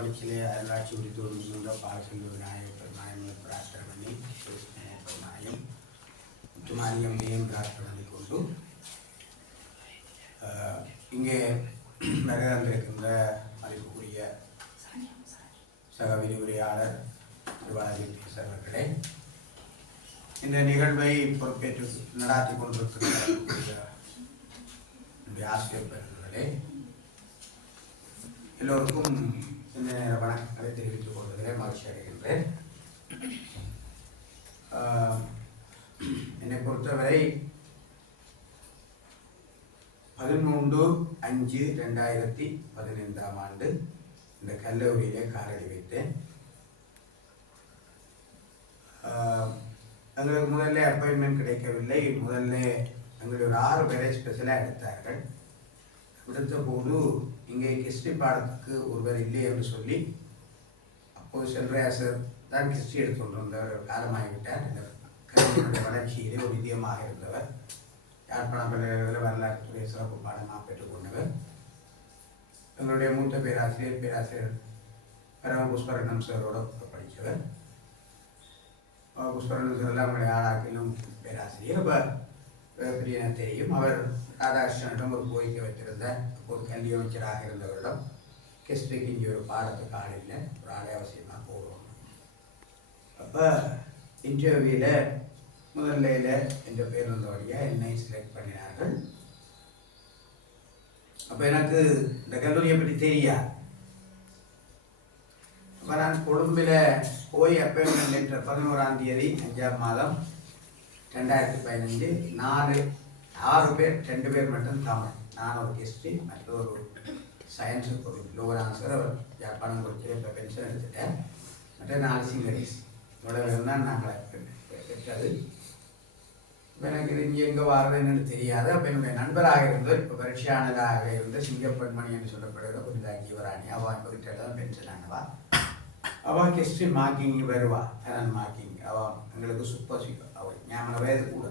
Olhile all'arci ritorno பாலசந்தூர் பெருமாயம் பிரார்த்தனை பண்ணி பெருமாயம் முத்துமாரியம்மையும் பிரார்த்தனை பண்ணி கொண்டு இங்கே வருகின்ற மதிப்புக்குரிய சக விரிவுரையாளர் திருவாதித்ய அவர்களே, இந்த நிகழ்வை பொறுப்பேற்று நடாத்தி கொண்டிருக்கிற ஆசிரியர் பெருமக்களே, எல்லோருக்கும் இந்த நேர வணக்கங்களை தெரிவித்துக் கொள்வதிலே மகிழ்ச்சி அடைகின்றேன். என்னை பொறுத்தவரை 13/5/2015 இந்த கல்லூரியிலே காலடி வைத்தேன். எங்களுக்கு முதல்ல அப்பாயின்மெண்ட் கிடைக்கவில்லை. முதல்ல எங்களுடைய ஒரு 6 பேரை ஸ்பெஷலாக எடுத்தார்கள். எடுத்த போது இங்கே ஹிஸ்ட்ரி பாடத்துக்கு ஒருவர் இல்லை என்று சொல்லி, அப்போது செல்வராசர் தான் ஹிஸ்ட்ரி எடுத்து கொண்டிருந்தவர் காலமாகிவிட்டார். இந்த கல்வியினுடைய வளர்ச்சியிலே ஒரு வித்தியமாக இருந்தவர். யாழ்ப்பாணம் பல்கலைக்கழக வரலாற்றுத்துறை சிறப்பு பாடமாக பெற்றுக்கொண்டவர். எங்களுடைய மூத்த பேராசிரியர் பரம புஷ்பரண்ணம் சாரோட படித்தவர். புஷ்பரண்ணம் சார் எல்லாம் அவங்களுடைய ஆளாக்கிலும் பேராசிரியர். இப்போ பெரிய தெரியும். அவர் ராதாகிருஷ்ணனிடம் ஒரு கோரிக்கை வைத்திருந்த ஒரு கல்வி அமைச்சராக இருந்தவரிடம் கெஸ்ட்டுக்கு இங்கே ஒரு பாடத்துக்கு ஆள் இல்லை, ஒரு ஆளை அவசியமாக போடுவோம். அப்போ இன்டர்வியூவில் முதல்ல என்ற பேர் வந்தவழியாக என்னை செலக்ட் பண்ணினார்கள். அப்போ எனக்கு இந்த கல்லூரியை பற்றி தெரியாது. அப்போ நான் கொழும்பில் போய் அப்பாயின்மெண்ட் லெட்டர் 11ஆம் தேதி 5ஆம் மாதம் 2015 6 பேர், 2 பேர் மட்டும் தமிழ். நான் ஒரு ஹிஸ்ட்ரி, மற்றொரு சயின்ஸுக்கு ஒரு லோவர் ஆன்சர். அவர் யாழ்ப்பாணம் குறித்து இப்போ பென்ஷன் எடுத்துட்டேன். மற்ற 4 சிங்கரிஸ் இவ்வளவு தான் நாங்கள் பெற்றது. இப்போ எனக்கு இது இங்கே எங்கே வாரதுன்னு தெரியாது. அப்போ என்னுடைய நண்பராக இருந்தவர், இப்போ பரீட்சையானதாக இருந்த சிங்கப்பெண்மணி என்று சொல்லப்படுகிற புரிதாக்கி யுவராணி, அவள் இப்போ கிட்ட தான் பென்ஷன் ஆனவா. அவள் ஹிஸ்ட்ரி மார்க்கிங் வருவா, கரண்ட் மார்க்கிங். அவள் எங்களுக்கு சூப்பர் சீக்கிரம். அவள் ஞாபக வயது கூட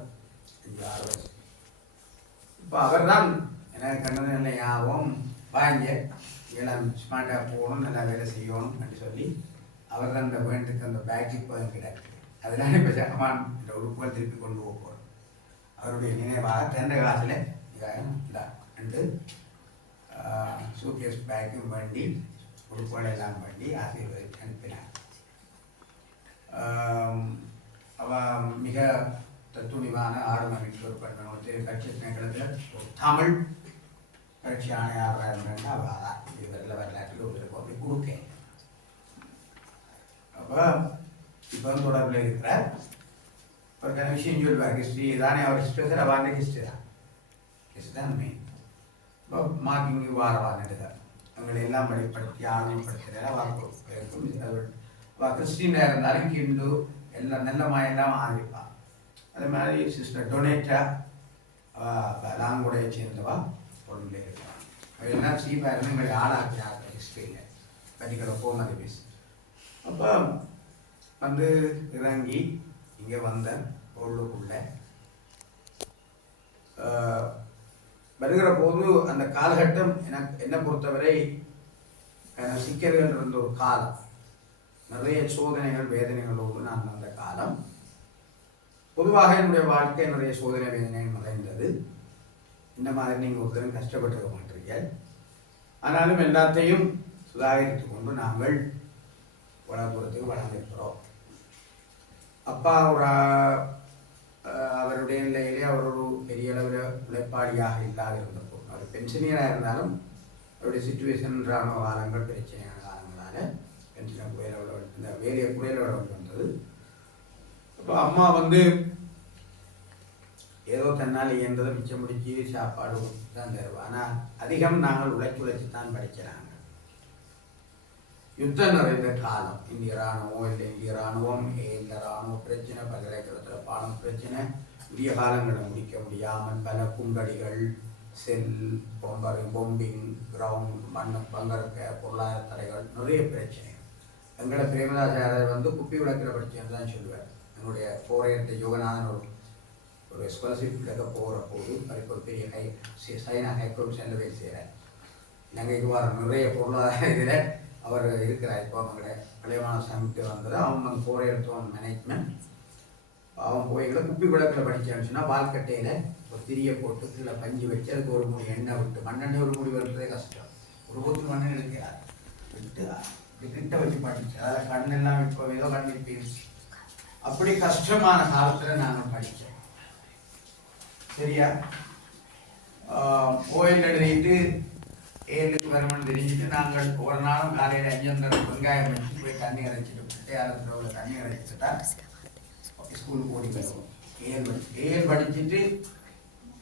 5-6 வயசு. இப்போ அவர் தான் எனக்கு கண்டது நல்ல ஞாபகம். வாங்க எல்லாம் ஸ்மார்ட்டாக போகணும், நல்லா வேலை செய்யணும் அப்படின்னு சொல்லி அவர் தான் அந்த வேண்டுக்கு அந்த பேக்கு இப்போ கிடையாது. அதனால இப்போ ஜகமான் இந்த உடுப்புகள் திருப்பி கொண்டு போக போகிறோம். அவருடைய நினைவாக திறந்த காசில் இந்த 2 சூட்கேஸ் பேக்கும் வண்டி உடுப்புகள் எல்லாம் வண்டி ஆசீர்வதித்து அனுப்பினார். அவள் மிக துணிவான ஆளுமைக்கு ஒரு பெண்மணி. கட்சி நேரத்தில் தமிழ் கட்சி ஆணையாளராக இருந்தாங்க. அவள் இவரில் வரலாற்றில் ஒரு அப்படி கொடுக்கேன். அப்போ இப்போ தொடர்பில் இருக்கிறார். ஒரு விஷயம் சொல்லுவார், ஹிஸ்ட்ரி தானே அவர் ஸ்பெஷல். அவன் ஹிஸ்ட்ரி தான், ஹிஸ்ட்ரி தான் மெயின். இப்போ மார்க்கிங்கு வாரவான்னுதான் அவங்களை எல்லாம் வெளிப்படுத்தி ஆளுமைப்படுத்துகிற கிறிஸ்டினாக இருந்தாலும் கிண்டு எல்லாம் நல்லமாயெல்லாம் ஆரம்பிப்பான். அதே மாதிரி சிஸ்டர் டொனேட்டா லாங்குடையை சேர்ந்தவா பொருளே இருப்பான். அதெல்லாம் சீப்பாக இருந்து எங்களை ஆளாக்கிறாங்க ஹிஸ்ட்ரியில் பர்டிகுலர் 4 பீஸ். அப்போ வந்து இறங்கி இங்கே வந்த பொருளுக்குள்ள வருகிற போது அந்த காலகட்டம் எனக்கு என்னை பொறுத்தவரை சிக்கல்கள் இருந்த ஒரு காலம். நிறைய சோதனைகள் வேதனைகளோடு நான் வந்த காலம். பொதுவாக என்னுடைய வாழ்க்கை நிறைய சோதனை வேதனைகள் நிறைந்தது. இந்த மாதிரி நீங்கள் ஒருத்தரும் கஷ்டப்பட்டுக்க மாட்டீங்க. ஆனாலும் எல்லாத்தையும் சுதாகரித்து கொண்டு நாங்கள் வளர்ப்புறத்துக்கு வளர்ந்திருக்கிறோம். அப்பா அவருடைய நிலையிலே அவர் ஒரு பெரிய அளவில் உழைப்பாளியாக இல்லாத இருந்தப்போ, அவர் பென்ஷனியராக இருந்தாலும் அவருடைய சிச்சுவேஷன் இராணுவ காலங்கள் பிரச்சனையான காலங்களால் பென்ஷனை குறையிலோட இந்த வேலையை குறையிலோட வந்தது. அப்போ அம்மா வந்து ஏதோ தன்னால் இயன்றதை மிச்சம் முடிச்சு சாப்பாடு தான் தருவோம். ஆனால் அதிகம் நாங்கள் உழைச்சி தான் படிக்கிறாங்க. யுத்தம் நிறைந்த காலம். இந்திய இராணுவம் இல்லை, இந்திய இராணுவம் இல்லை, இராணுவ பிரச்சனை, பல்கலைக்கழகத்தில் பாடம் பிரச்சனை, உரிய காலங்களை முடிக்க முடியாமல் பல குண்டடிகள், செல் பொம்பிங், கிரவுண்ட் பங்கருக்க பொருளாதார தடைகள், நிறைய பிரச்சனை. எங்களை பிரேமதாசாரர் வந்து குப்பி விளக்கிற பிரச்சனை தான் சொல்லுவார். எங்களுடைய 4 யோகநாதன் ஒரு ஸ்காலர்ஷிப் விளக்க போகிற போது அதுக்கு ஒரு பெரிய சைனா ஹைகோர்ட் சென்று போய் செய்கிறார். இலங்கைக்கு வர நிறைய பொருளாதார இதில் அவர் இருக்கிறார். இப்போ அவங்கள பழையமான சமைத்து வந்தது. அவன் வந்து 4 years மேனேஜ்மெண்ட். அவன் போய்களை குப்பி குளத்தில் படித்தான்னு சொன்னால் வால்கட்டையில் ஒரு திரியை போட்டு கீழே பஞ்சு வச்சு அதுக்கு ஒரு மூடி எண்ணெய் விட்டு, மண்ணெண்ணெய் ஒரு மூடி வெட்டுறதே கஷ்டம். ஒரு போத்து மண்ணெண்ணெய் எடுக்கிறார் விட்டு கிட்ட வச்சு படிச்சு, அதில் கண்ணெல்லாம் இப்போ ஏதோ கண்ணிப்பீங்க. அப்படி கஷ்டமான காலத்தில் நாங்கள் படித்தோம். சரியா? கோயில் எழுதிட்டு 7க்கு வருமானு தெரிஞ்சுட்டு நாங்கள் ஒரு நாளும் காலையில் 5 வெங்காயம் வச்சு போய் தண்ணி இறைச்சிட்டு ஆரம்பத்தில் தண்ணி இறைச்சிட்டா ஸ்கூலுக்கு ஓடி வருவோம். ஏஎல் படிச்சுட்டு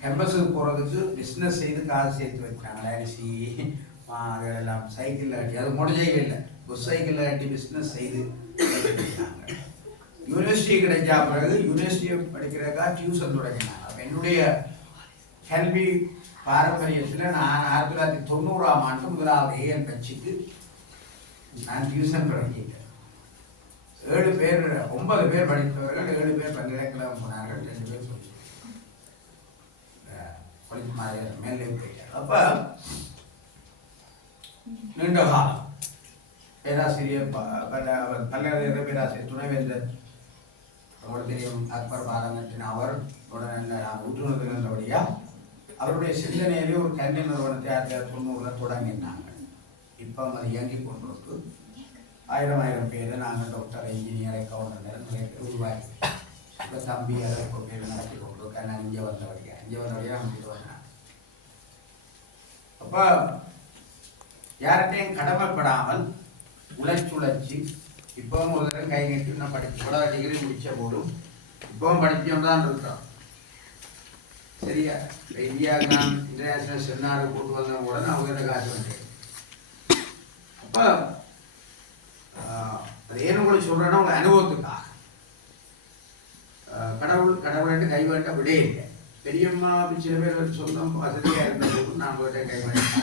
கேம்பஸுக்கு போகிறதுக்கு பிஸ்னஸ் செய்து காசு சேர்த்து வச்சாங்க. அரிசி அதெல்லாம் சைக்கிளில் கட்டி, அது மொடஜைகள் இல்லை, புஷ் சைக்கிளில் கட்டி பிஸ்னஸ் செய்து வச்சாங்க. யூனிவர்சிட்டி கிடைச்சா பிறகு யூனிவர்சிட்டியை படிக்கிறதுக்காக டியூஷன் தொடங்கினாங்க. அப்போ என்னுடைய கல்வி பாரம்பரியத்தில் நான் 1990ஆம் ஆண்டு முதலாவது ஏஎல் பட்சிக்கு நான் டியூஷன் தொடங்கிட்டேன். 9 பேர் படித்தவர்கள், 7 பேர் பல்கலைக்கழகம் போனார்கள், 2 பேர் மேலே போயிட்டார். அப்போ நீண்ட காலம் பேராசிரியர் பல்கலைக்கழக பேராசிரியர் துணைவேந்தர் உங்களுக்கு தெரியும் அக்பர் பாலங்கட்டின் அவர் உற்றுநோக்கு இருந்தபடியா அவருடைய சிந்தனையிலே ஒரு கல்வி நிறுவனத்தை 1990 தொடங்கினாங்க. இப்போ அது இயங்கி கொண்டிருக்கு. 1000 பேர் நாங்கள் டாக்டர், இன்ஜினியர், அக்கௌண்டன்ட் நிறைய பேர் உருவாக்கி இப்போ தம்பி அதை பேர் நடத்தி கொண்டிருக்கேன். நான் இங்கே வந்தபடியா நமக்கு வந்தேன். அப்போ யார்கிட்டையும் கடமைப்படாமல் உழைச்சுழைச்சி இப்பவும் ஒரு தடவை கை கட்டி நான் படிச்சு டிகிரி முடிச்ச போதும் இப்பவும் படிச்சோம் தான் இருக்கிறோம். சரியா? இந்தியாவுக்கு நான் இன்டர்நேஷனல் செமினாரு கூட்டு வந்தவங்க கூட நான் உயர்ந்த காசு வந்தேன். அப்போ அது ஏன்னு கூட சொல்கிறேன்னா உங்களை அனுபவத்துக்காக கடவுள்கிட்ட கை வேண்ட விடே இல்லை. பெரியம்மா சில பேர் சொந்தம் வசதியாக இருந்த போது நான் போய்ட்டு கை வேண்டாம்.